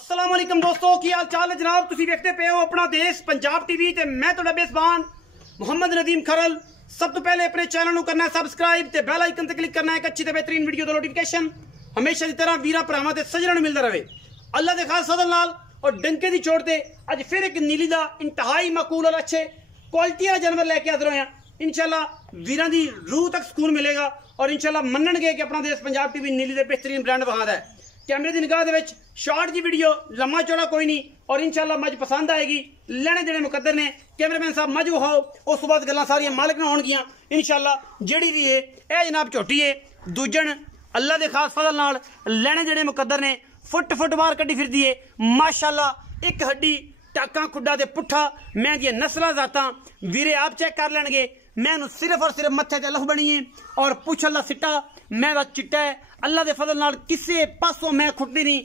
अस्सलाम वालेकुम दोस्तों, की हाल चाल है जनाब। तुसी देखते पे हो अपना देश पंजाब टीवी ते मैं तुहाडा बेज़बान मोहम्मद नदीम खरल। सब तो पहले अपने चैनल को करना है सबसक्राइब ते बेल आइकन ते क्लिक करना है एक अच्छी ते बेहतरीन वीडियो दा नोटिफिकेशन हमेशा की तरह वीरा भरावां ते सज्जणां नूं मिलदा रहे। अल्लाह दे खास फजल नाल और डंके दी चोट ते अज फिर एक नीली दा इंतहाई माकूल और अच्छे क्वालिटी वाला जानवर लैके हाज़र होए हैं। इंशाल्लाह वीरां दी रूह तक सुकून मिलेगा और इंशाल्लाह मनणगे कि अपना देश पंजाब टीवी नीली दे बेहतरीन ब्रांड विखादा है। कैमरे की निगाह दे शॉर्ट जी वीडियो लम्मा चौड़ा कोई नहीं और इंशाल्लाह मज पसंद आएगी। लेने देने मुकद्दर ने कैमरामैन साहब मज विखाओ, उस बाद गल्लां सारियां मालिक ना होणगियां इंशाल्लाह। जेड़ी भी है ए जनाब झोटी है दूजन अल्लाह दे खास फजल नाल लेने देने मुकद्दर ने फुट बाहर कड्डी फिरदी है माशाल्लाह। एक हड्डी टाका खुड्डा दे पुट्ठा मैं दी नस्लां जातां वीरे आप चेक कर लैणगे। मैं सिर्फ और सिर्फ मत्थे ते अलफ बनी है और पुछल दा सिट्टा मैं दा चिट्टा है। अल्लाह दे फजल नाल किसे पासों मैं खुटदी नहीं,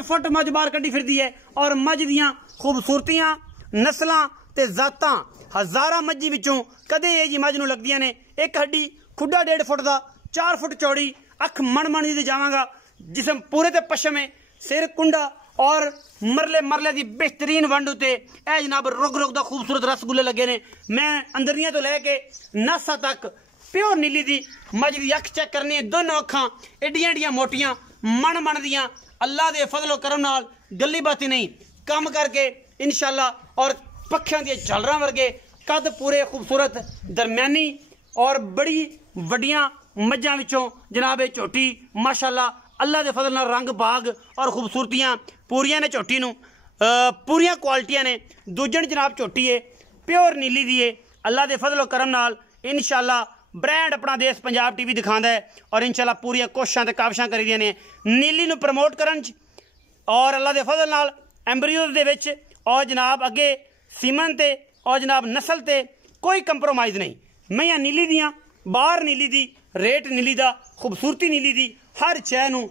फुट मज बाहर कड्डी फिरदी है और मज दियां खूबसूरतियां नस्लां ते जातां हजारां मज्जी विचों कदे ये जी मज नूं लगदियां ने। एक हड्डी खुड्डा 1.5 फुट दा 4 फुट चौड़ी, अख मन दी जावांगा, जिसम पूरे ते पश्चिम में सिर कुंडा और मरले दी बेहतरीन वंड उते ए जनाब रुग दा खूबसूरत रसगुल्ले लगे ने। मैं अंदरियां तो लैके नासा तक प्योर नीली दी मज दी अख चेक करनी है। दोनों अखां एडियां एडियां मोटियां मन दियां अल्लाह दे फजलो करम नाल गली बाती नहीं कम करके इंशाल्लाह और पक्खियां दी झालरां वर्गे कद पूरे खूबसूरत दरम्यानी और बड़ी वड्डियां मज्जां विचों जनाब झोटी माशाल्लाह अल्लाह दे फजल नाल रंग बाग और खूबसूरतियां पूरियां ने झोटी नूं पूरियां क्वालिटियां ने। दूजन जनाब झोटी है प्योर नीली दी है अल्लाह दे फजलो करम नाल इंशाल्लाह ब्रांड अपना देश पंजाब टीवी दिखांदा है और इंशाल्लाह पूरी कोशिशां ते काविशां करी दियां ने नीली नूं प्रमोट करन और अल्लाह दे फजल नाल एम्ब्रियोज दे विच और जनाब अगे सीमन ते और जनाब नस्ल ते कोई कंप्रोमाइज़ नहीं। मैं नीली दियां बाहर नीली दी रेट नीली दा खूबसूरती नीली दी हर शै नूं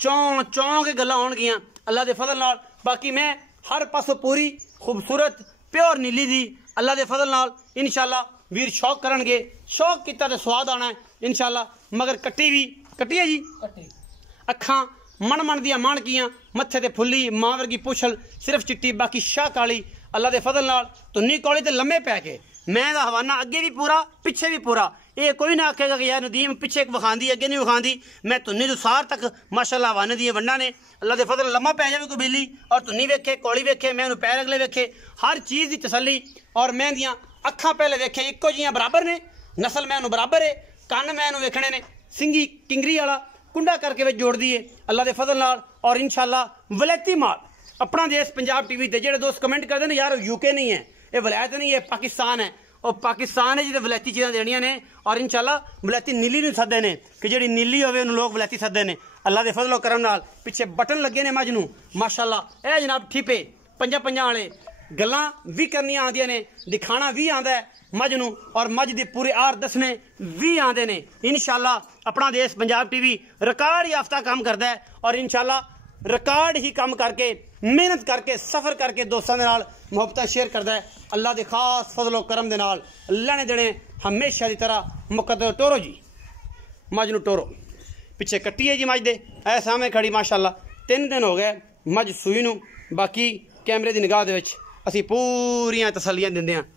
चौं के गल्लां होणगियां अल्लाह दे फजल नाल। बाकी मैं हर पासों पूरी खूबसूरत प्योर नीली दी अल्लाह दे फजल नाल इंशाल्लाह वीर शौक करनगे। शौक किता ते स्वाद आना है इंशाल्लाह। मगर कट्टी है जी अखां मन दियां माणकियां मत्थे ते फुल्ली मां वर्गी पुछल सिर्फ चिट्टी बाकी शाह काली अल्लाह दे फजल नाल तुन्नी कौली ते लम्मे पै के मैं दा हवाना अगे भी पूरा पिछे भी पूरा। ये कोई ना आखेगा कि यार नदीम पिछे विखांदी अगे नहीं विखांदी। मैं तुन्नी तो सार तक माशाल्लाह हवाने दी वंडा ने अल्लाह दे फजल लम्मा पै जावे कोई बिल्ली और तुन्नी वेखे कौली वेखे मैं पैर अगले वेखे हर चीज़ की तसली और मैं दियां अखां पहले वेखे इक्को जियां बराबर ने नस्ल मैं बराबर है कन्न मैं वेखने ने सिंगी किंगरी वाला कुंडा करके वे जोड़ दिए अल्लाह दे फजल नाल और इंशाल्लाह वलैती माल अपना देश पंजाब टीवी ते जेड़े दोस्त कमेंट करते हैं यार यूके नहीं है ये वलैत नहीं है पाकिस्तान है और पाकिस्तान है जिसे वलैती चीज़ां देनियां ने और इंशाल्लाह वलैती नीली नूं सददे ने कि जेड़ी नीली होवे उन्हें लोग वलैती सददे ने अल्लाह दे फजलो करम नाल। पिछे बटन लगे ने मज नूं माशाल्लाह ए जनाब ठीपे पंजा वाले गल्लां भी करनियां आंदियां ने दिखाना भी आंदा है मज नूं और मज दे पूरे आर दसने भी आंदे ने इंशाल्लाह। अपना देश पंजाब टीवी रिकॉर्ड याफ्ता काम करता है और इंशाल्लाह रिकॉर्ड ही काम करके मेहनत करके सफर करके दोस्तों के नाल मुहब्बत शेयर करता है अल्लाह के खास फजलो करम दे नाल लेने देने हमेशा की तरह मुकद्दर। टोरो जी मज नूं टोरो पिछे कट्टी है जी मज दे ऐ सामने खड़ी माशाल्लाह 3 दिन हो गए मज सूई नूं। बाकी कैमरे की निगाह दे विच असीं पूरियां तसल्लियां दिंदे हां।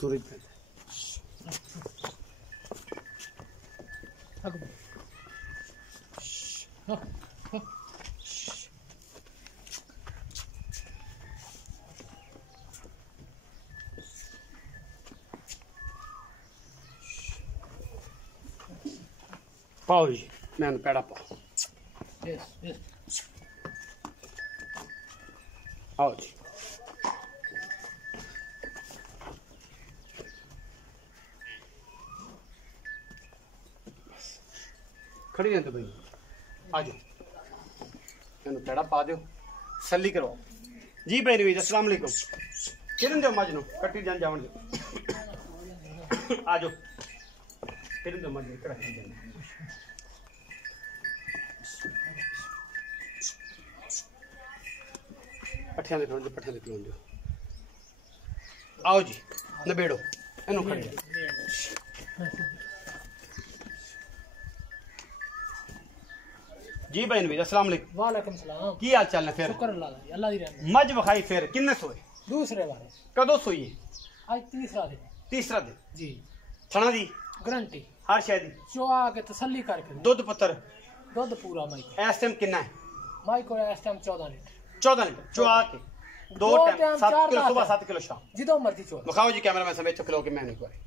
सूरज पाओ जी मैं पैड़ा पाओ आओ जी खड़ी रहते भाई आ जाओ इन्हों पेड़ा पा दो सली करवाओ जी भाई नवीद अस्सलाम वालेकुम किरन दो मज नो कट्टी जान जावन दो आ जाओ किरन दो मज कट्टी जान पट्ठियां दे खलों पट्ठियां दे खलों दो आओ जी नबेड़ो इन्हों खड़े जी भाई नवीद अस्सलाम वालेकुम वालेकुम सलाम की हाल चाल है फिर शुक्र अल्लाह दी रहमत मज विखाई फिर किन्ने सोए दूसरे बारे कदों सोई है आज तीसरा दिन तीसरा दिन जी थना दी गारंटी हर शय दी जो आके तसल्ली करके दुध पुत्र दूध पूरा माई को इस टाइम कितना है माई को इस टाइम 14 लीटर 14 लीटर चुआ के दो टाइम 7 किलो सुबह 7 किलो शाम जिदो मर्जी चो दिखाओ जी कैमरा मैन समेत खलो के मैंने एक बार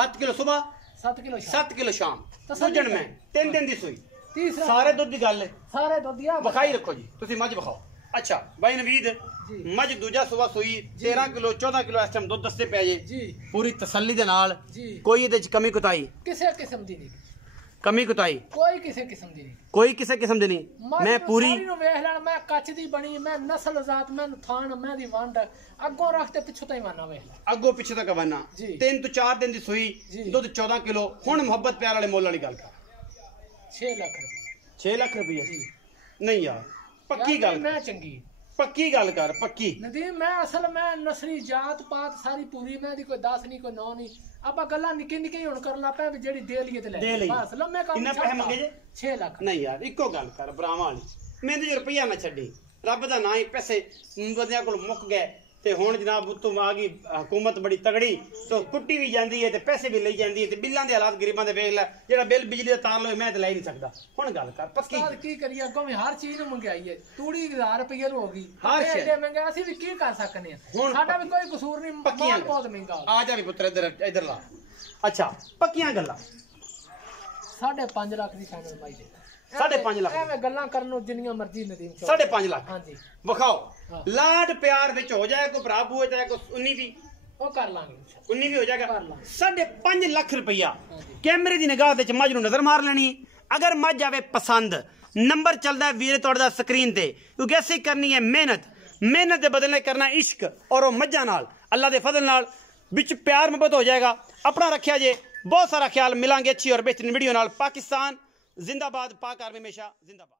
7 किलो सुबह 7 किलो 7 किलो शाम तसल्ली दूजन में 3 दिन दी सुई तीसरा सारे दुध दी गल है सारे दूध दिया विखाई रखो जी तुसी मज विखाओ अच्छा भाई नवीद जी। मज दूजा सुबह सुई 13 किलो 14 किलो इस टाइम दुध दसते पे जे जी पूरी तसल्ली दे नाल जी कोई ਇਹਦੇ ਚ ਕਮੀ ਕੁਤਾਈ किसे किस्म दी नहीं ਕਮੀ ਕੁਤਾਈ कोई किसे किस्म दी नहीं कोई किसी किस्म दी नहीं मैं पूरी सारी नु वेख लेना मैं कच दी बनी मैं नस्ल जात मैं थान मैं दी वंड अगो रखते पिछो ताई माना वेख ले ਅੱਗੋਂ ਪਿੱਛੇ ਤੱਕ ਵਨਾ जी। 3 ਤੋਂ 4 ਦਿਨ ਦੀ ਸੂਈ जी। ਦੁੱਧ 14 ਕਿਲੋ ਹੁਣ ਮੁਹੱਬਤ ਪਿਆਰ ਵਾਲੇ ਮੁੱਲ ਵਾਲੀ ਗੱਲ ਕਰ 6 लाख रुपए 6 ਲੱਖ ਰੁਪਏ जी ਨਹੀਂ ਯਾਰ ਪੱਕੀ यार ਗੱਲ मैं चंगी ਪੱਕੀ ਗੱਲ ਕਰ ਪੱਕੀ नदीम मैं असल मैं नसली जात पात सारी पूरी मैं दी कोई 10 नहीं कोई 9 नहीं ਆਪਾਂ ਗੱਲਾਂ ਨਿੱਕੇ ਨਿੱਕੇ ਹੀ ਹੁਣ ਕਰਨ ਲੱਗ ਪਏ ਵੀ ਜਿਹੜੀ ਦੇ ਲਈਏ ਤੇ ਲੈ ਦੇ ਲਈ। ਬਸ ਲੰਮੇ ਕੰਮ ਕਿੰਨਾ ਪੈਸੇ ਮੰਗੇ ਜੇ 6 ਲੱਖ ਨਹੀਂ ਯਾਰ ਇੱਕੋ ਗੱਲ ਕਰ ਬਰਾਵਾਂ ਵਾਲੀ ਮੈਨੂੰ ਜੇ ਰੁਪਈਆ ਨਾ ਛੱਡੀ ਰੱਬ ਦਾ ਨਾਂ ਹੀ ਪੈਸੇ ਬੰਦਿਆਂ ਕੋਲ ਮੁੱਕ ਗਏ ਤੇ ਹੁਣ ਜਨਾਬ ਉਤੋਂ ਆ ਗਈ ਹਕੂਮਤ ਬੜੀ ਤਗੜੀ ਤੇ ਕੁੱਟੀ ਵੀ ਜਾਂਦੀ ਹੈ ਤੇ ਪੈਸੇ ਵੀ ਲਈ ਜਾਂਦੀ ਹੈ ਤੇ ਬਿੱਲਾਂ ਦੇ ਹਾਲਾਤ ਗਰੀਬਾਂ ਦੇ ਵੇਖ ਲੈ ਜਿਹੜਾ ਬਿੱਲ ਬਿਜਲੀ ਦਾ ਤਾਰ ਲਵੇ ਮੈਂ ਤੇ ਲੈ ਹੀ ਨਹੀਂ ਸਕਦਾ ਹੁਣ ਗੱਲ ਕਰ ਪੱਕੀ ਸਾਲ ਕੀ ਕਰੀਏ ਅੱਗੋਂ ਵੀ ਹਰ ਚੀਜ਼ ਨੂੰ ਮੰਗਾਈ ਹੈ ਤੂੜੀ 1000 ਰੁਪਏ ਨੂੰ ਹੋ ਗਈ ਹਰ ਸ਼ੈ। ਇਹਦੇ ਮੰਗਿਆ ਅਸੀਂ ਵੀ ਕੀ ਕਰ ਸਕਨੇ ਆ ਹੁਣ ਸਾਡਾ ਵੀ ਕੋਈ ਕਸੂਰ ਨਹੀਂ ਪੱਕੀਆਂ ਮਾਲ ਬਹੁਤ ਮਹਿੰਗਾ ਹੋ ਆ ਜਾ ਵੀ ਪੁੱਤਰ ਇੱਧਰ ਇੱਧਰ ਲਾ ਅੱਛਾ ਪੱਕੀਆਂ ਗੱਲਾਂ 5.5 ਲੱਖ ਦੀ ਫਾਈਨਲ ਪਾਈ ਦੇ 5.5 ਲੱਖ ਐਵੇਂ ਗੱਲਾਂ ਕਰਨ ਨੂੰ ਜਿੰਨੀਆਂ ਮਰਜ਼ੀ ਨਦੀਮ ਚੋਂ 5.5 ਲੱਖ ਹਾਂਜੀ ਵਿਖਾਓ ਹਾਂ। ਲਾਡ ਪਿਆਰ ਵਿੱਚ ਹੋ ਜਾਏ ਕੋਈ ਭਰਾ ਬੂਏ ਚਾਹੇ ਕੋਈ 19 ਵੀ ਉਹ ਕਰ ਲਾਂਗੇ 19 ਵੀ ਹੋ ਜਾਏਗਾ ਕਰ ਲਾਂ। 5.5 ਲੱਖ ਰੁਪਈਆ ਹਾਂਜੀ। ਕੈਮਰੇ ਦੀ ਨਿਗਾਹ ਵਿੱਚ ਮੱਝ ਨੂੰ ਨਜ਼ਰ ਮਾਰ ਲੈਣੀ ਅਗਰ ਮੱਝ ਆਵੇ ਪਸੰਦ ਨੰਬਰ ਚੱਲਦਾ ਹੈ ਵੀਰੇ ਤੁਹਾਡਾ ਸਕਰੀਨ ਤੇ ਕਿਉਂਕਿ ਅਸੀਂ ਕਰਨੀ ਹੈ ਮਿਹਨਤ ਦੇ ਬਦਲੇ ਕਰਨਾ ਇਸ਼ਕ ਔਰ ਉਹ ਮੱਝਾਂ ਨਾਲ ਅੱਲਾ ਦੇ ਫਜ਼ਲ ਨਾਲ ਵਿੱਚ ਪਿਆਰ ਮੁਹੱਬਤ ਹੋ ਜਾਏਗਾ अपना रखा जे बहुत सारा ख्याल मिलांगे अच्छी और बेहतरीन वीडियो नाल पाकिस्तान जिंदाबाद पाक आर्मी हमेशा जिंदाबाद।